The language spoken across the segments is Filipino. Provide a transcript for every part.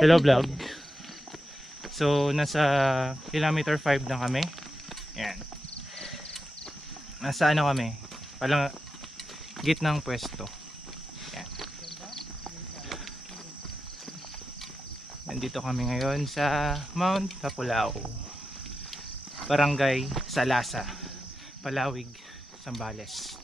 Hello vlog. So nasa kilometer 5 na kami. Yan. Nasa ano kami? Palang gitnang pwesto. Yan. Nandito kami ngayon sa Mount Tapulao, Barangay Salasa, Palawig, Zambales.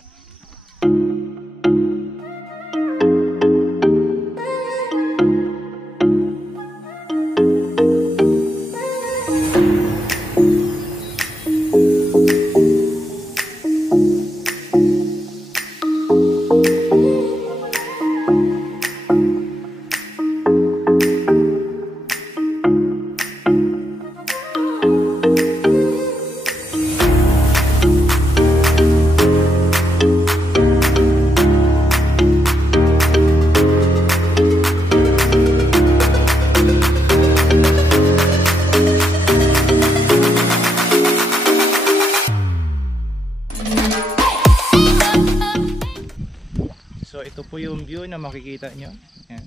So ito po yung view na makikita nyo. Yan.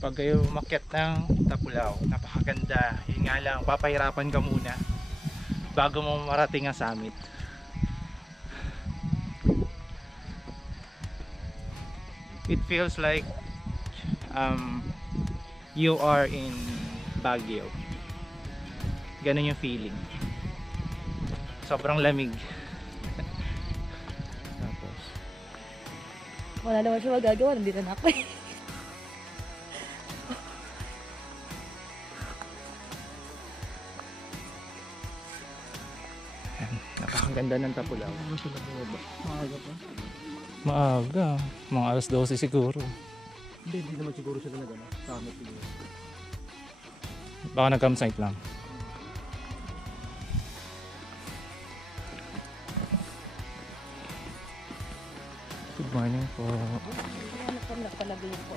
Pag kayo umakyat ng Tapulao, napakaganda. Yun nga lang, papahirapan ka muna bago mo marating ang summit. It feels like you are in Baguio. Ganun yung feeling. Sobrang lamig. Wala naman siya magagawa, nandito na ako eh. Napakaganda ng Tapulao. Maaga pa. Maaga, mga alas 12 siguro. Hindi naman siguro sila nag-ano, summit siguro. Baka nag-campsite lang. Good morning po. Ano po napalagay po?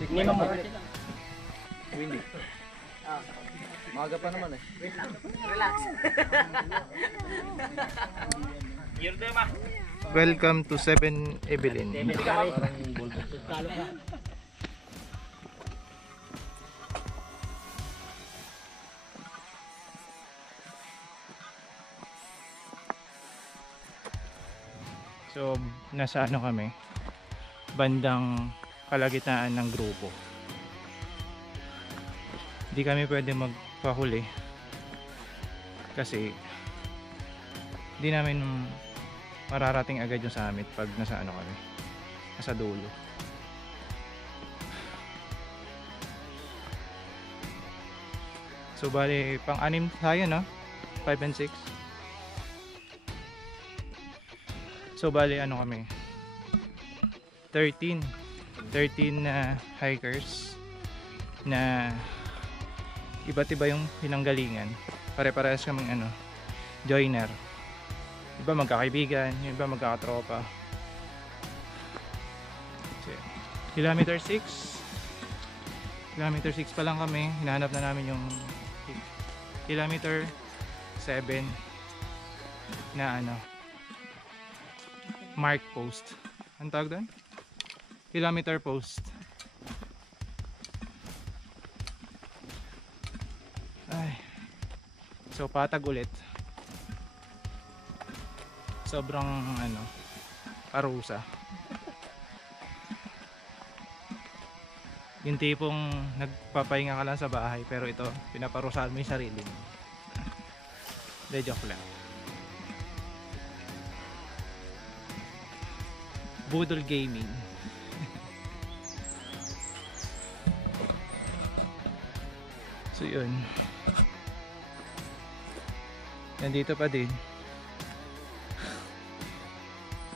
Tignan mo. Windy. Maaga pa naman eh. Welcome to 7 Evelyn. So, nasa ano kami? Bandang kalagitnaan ng grupo. Hindi kami pwede magpahuli kasi hindi namin mararating agad yung summit pag nasa ano kami, nasa dulo. So bali pang-anim tayo, no? 5 and 6. So bali ano kami, 13 na hikers na iba't iba yung pinanggalingan. Pare-parehas kaming ano, joiner. Iba magkakaibigan, yung iba magkakatropa. So, kilometer 6 pa lang kami. Hinahanap na namin yung kilometer 7 na ano, mark post. Ang tawag doon? Kilometer post. Ay. So patag ulit. Sobrang ano, parusa. Yung tipong nagpapahinga ka lang sa bahay pero ito pinaparusahan mo yung sarili mo. De joke lang. Budol Gaming. So yun, nandito pa din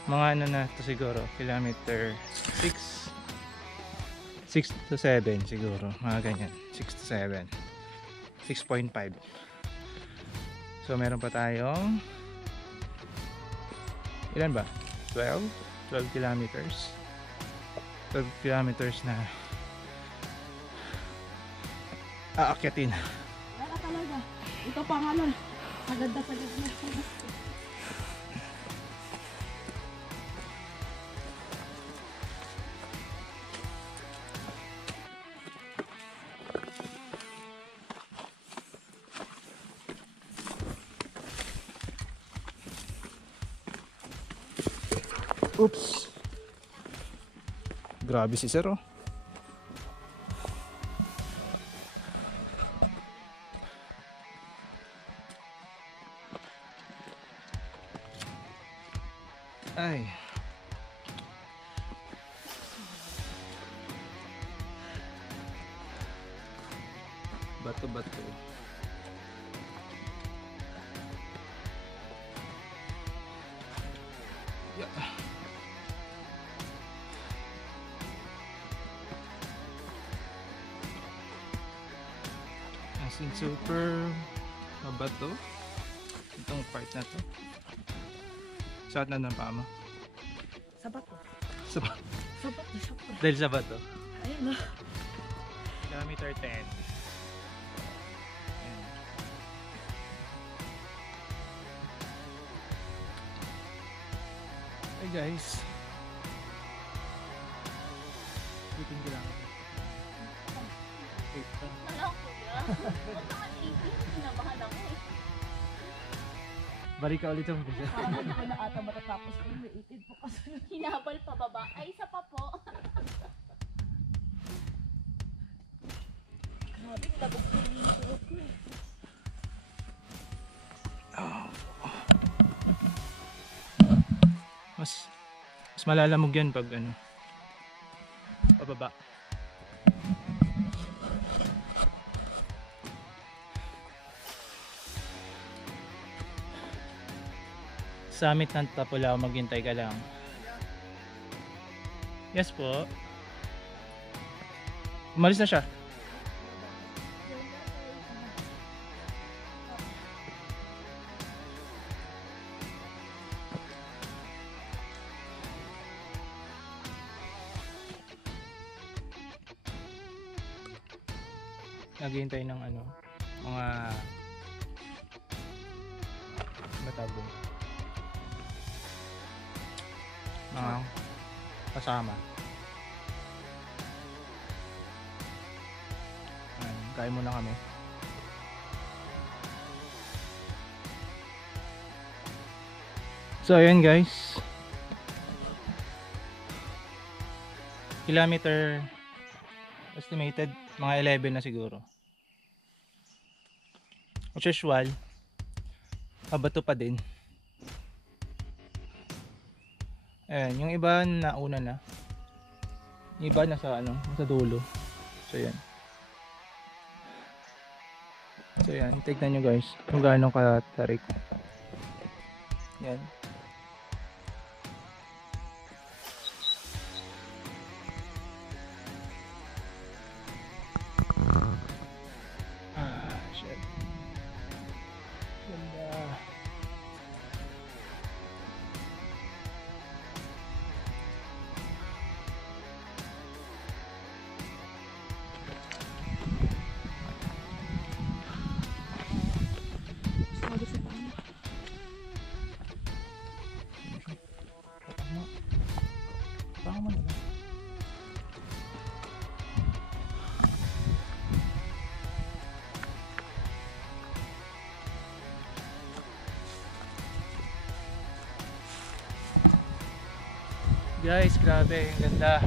mga ano na to siguro, kilometer 6 to 7 siguro, mga ganyan, 6 to 7, 6.5. So meron pa tayong ilan ba? 12 kilometers 12 kilometers na aakyatin. Wala talaga. Ito pa nga lang. Sagad na. Oops. Grabe si Sir, oh. Ay. Bato-bato. Yeah. As in super mabato itong part na to. Saan na ng paa mo? Sabat ko. Sa ba? Sabat na siya. Dahil sa bato. Ayun na. Kilometer 10. Ayan. Hey guys. Bitin ko lang. Wait pa. Wala ko kuya. Huwag naman iipin. Kinabahan ako eh. Balik ka ulit yung bisa. Parang hindi ko na ata matatapos ko yung iitid po kasi. Hinabal pa baba. Ay, isa pa po. Grabe, labog ko yung suot ko eh. Mas malalamog yan pag ano pababa. Summit ng Tapulao, maghintay ka lang. Yes po. Umalis na siya. Naghihintay ng ano, mga matabo. Mga kasama. Ayan, kain muna kami. So ayun guys. Kilometer estimated mga 11 na siguro. As usual, mabato pa din. Ayan, yung iba nauna na. Yung iba nasa ano, nasa dulo. So yan. So yan, tignan nyo guys kung gaano katarik. Yan. Shit. Ganda. Sabi sa paano. Tama na lang. Guys, grabe, ang ganda.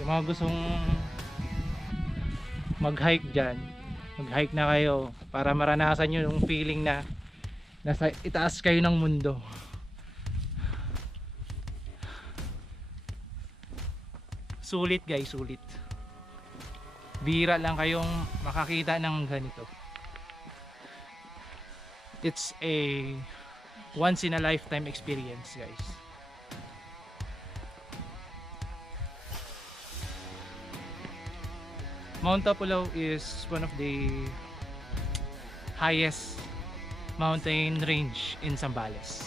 Yung mga gustong mag-hike dyan, mag-hike na kayo para maranasan nyo yung feeling na nasa itaas kayo ng mundo. Sulit guys, sulit. Bihira lang kayong makakita ng ganito. It's a once in a lifetime experience guys. Mount Tapulao is one of the highest mountain range in Zambales.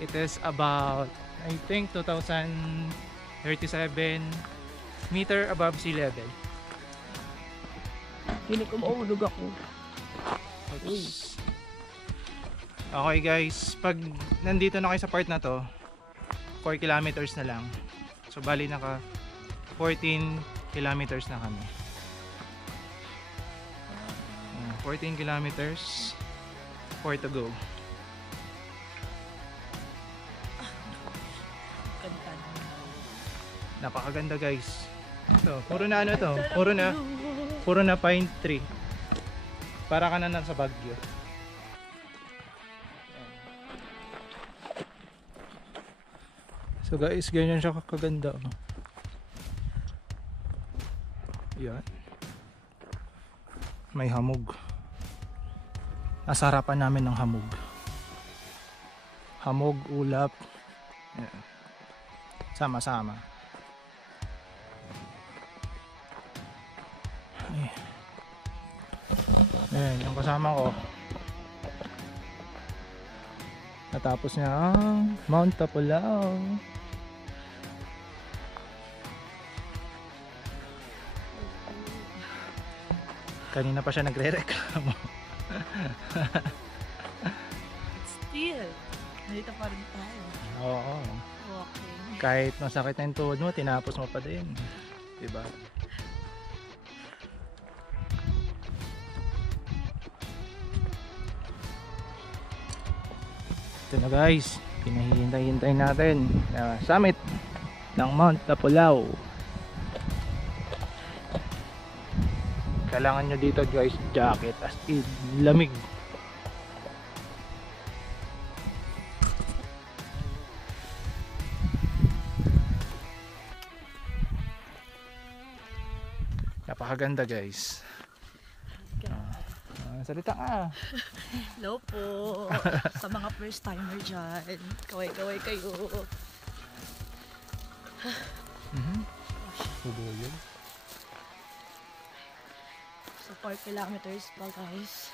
It is about, I think, 2,000 37 meter above sea level. Hindi ko maulog ako. Oops. Okay guys, pag nandito na kayo sa part na to, 4 kilometers na lang. So bali naka 14 kilometers na kami. 14 kilometers, 4 to go. Napakaganda guys. So, puro na ano to, puro na pine tree. Para ka na nasa Baguio. So guys, ganyan siya kakaganda. Yan. May hamog. Nasa harapan namin ng hamog. Hamog, ulap. Yan. Sama-sama. Ayan, yung kasama ko. Natapos niya ang Mount Tapulao. Kanina pa siya nagre-reklamo. Still, nandito pa rin tayo. Oo. Okay. Kahit masakit na yung tuhod mo, tinapos mo pa din. Diba? Ito na guys, pinahihintay-hintay natin na summit ng Mount Tapulao. Kailangan nyo dito guys jacket as in lamig. Napakaganda guys. Salita ka. Hello po. Sa mga first timer dyan. Kaway-kaway kayo. Subuyan. So 4 kilometers pa guys.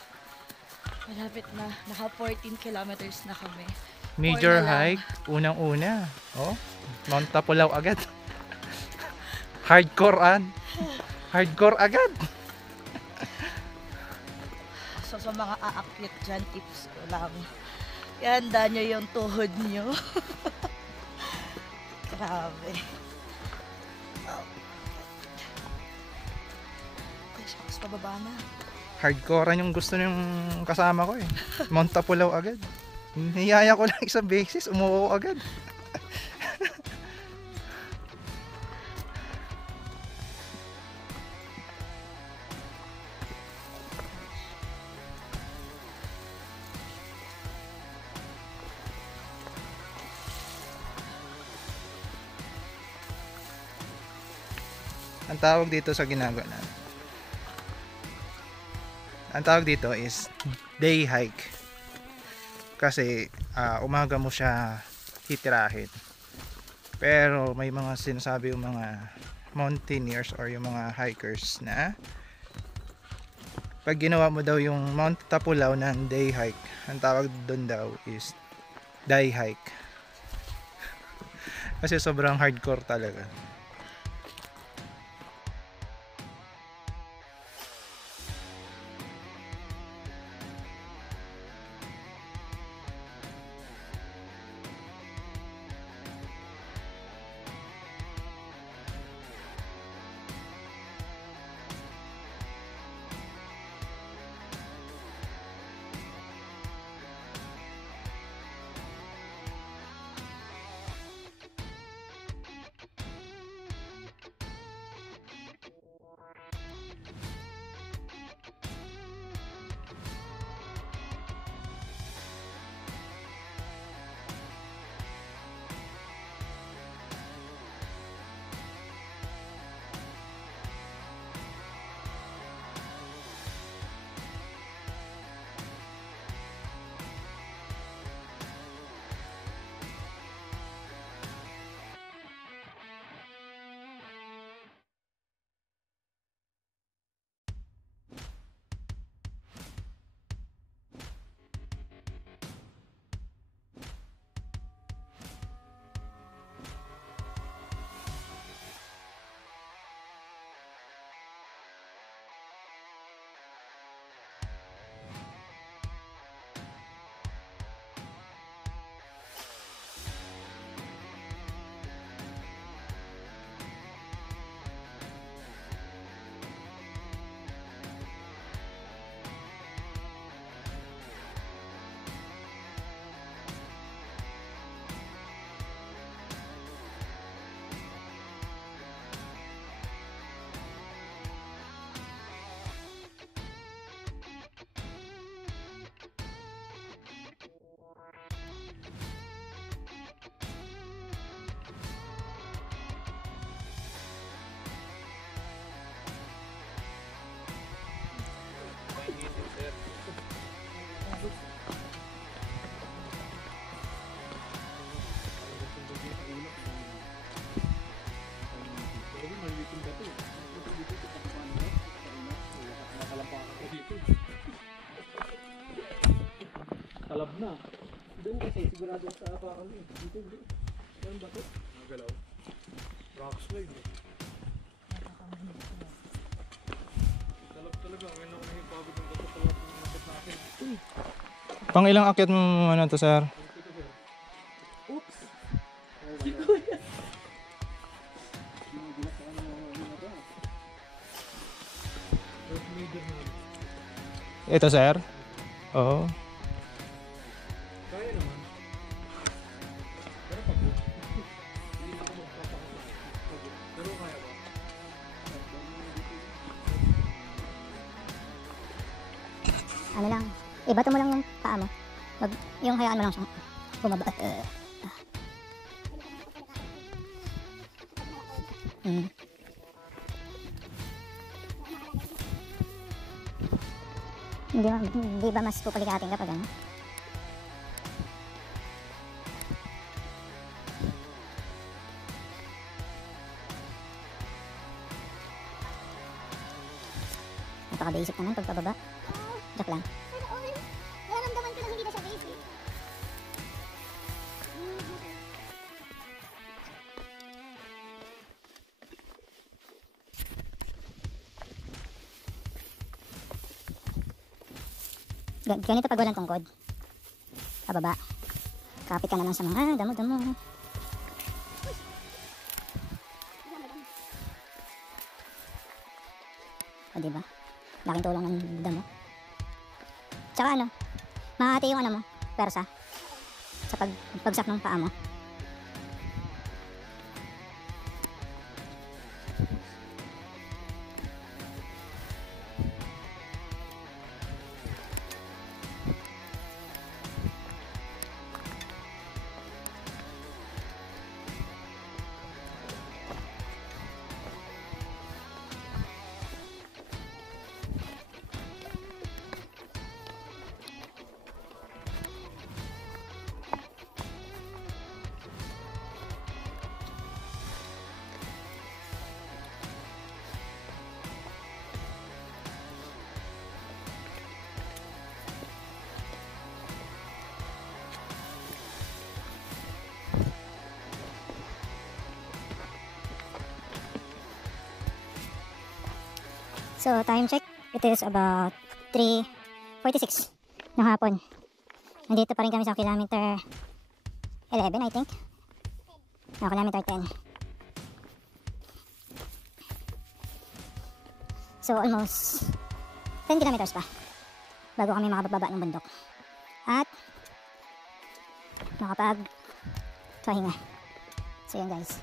Malapit na. Naka 14 kilometers na kami. Major Or na lang. hike, unang-una. Oh, Mount Tapulao agad. Hardcore Hardcore agad. So sa mga aakyat dyan, tips ko lang. Ihanda nyo yung tuhod nyo. Grabe. Okay, shucks, pababa na. Hardcore yung gusto ng kasama ko eh. Mount Tapulao agad. Niyaya ko lang isang beses, umuwi agad. Ang tawag dito sa ginagawa natin, ang tawag dito is day hike. Kasi umaga mo siya titirahin. Pero may mga sinasabi yung mga mountaineers or yung mga hikers na pag ginawa mo daw yung Mount Tapulao ng day hike, ang tawag doon daw is die hike. Kasi sobrang hardcore talaga. na. Doon kasi sigurado sa apakan eh. Dito, dito. Saan ba ito? Nagalaw. Rock slide. Talab talaga. Ngayon ako nahipagod ng bato sa lahat ng nakit natin. Pang ilang akyat mo ano to, sir? Oops! Ito, sir? Oo. Kaya naman. Pero pagod. Hindi na ako magpapakapagod. Pero kaya ba? Ano lang, ibato mo lang yung paa mo. Wag, yung hayaan mo lang siyang bumaba. Mm. Hindi ba mas pupalikatin kapag ano? Napaka-basic naman pagpababa. Joke lang. Nararamdaman ko na hindi na siya basic. Ganito pag walang tungkod. Pababa. Kapit ka na lang sa mga damo-damo. O diba? Laking tulong ng damo. Tsaka ano, mahati yung ano mo, persa. Sa pagbagsak ng paa mo. So, time check. It is about 3:46 ng hapon. Nandito pa rin kami sa kilometer 11, I think. No, kilometer 10. So, almost 10 kilometers pa bago kami makababa ng bundok. At makapag-pahinga. So, yun guys.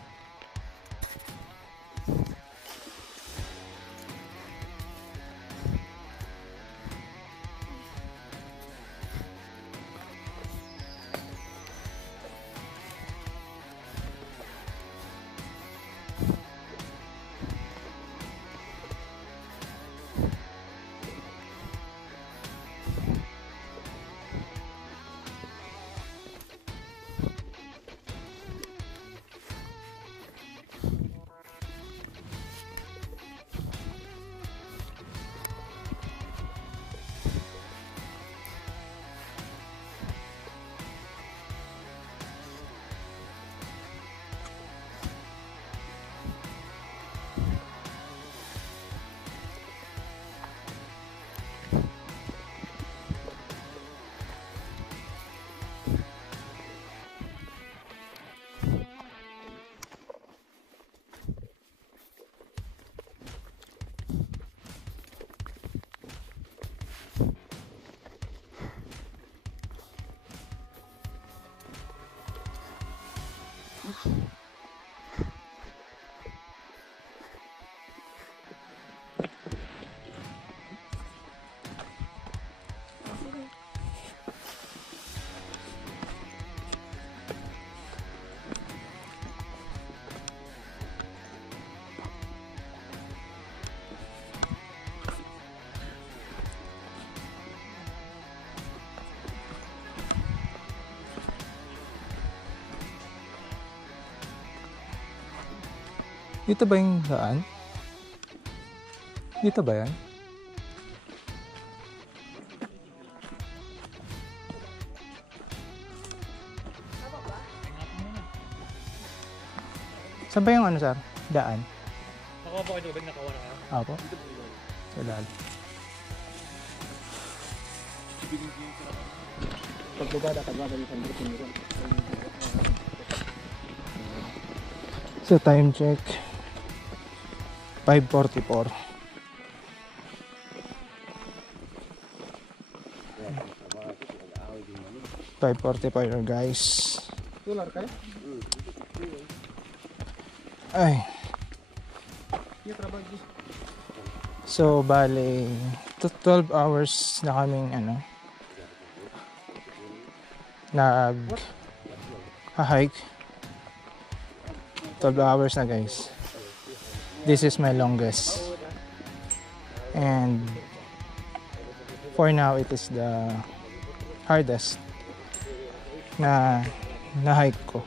Dito ba yung daan? Dito ba yan? Saan ba yung ano, sir? Daan? Nakuha po kayo tubig, nakawa na kayo. Apo. Sa daan. Pagbaba, dapat ba yung pang-briefing nyo? So time check 5:44. Guys. Tular kayo? Ay. Iya, trabaho. So bale 12 hours na kaming hike. 12 hours na guys. This is my longest. And for now it is the hardest na hike ko.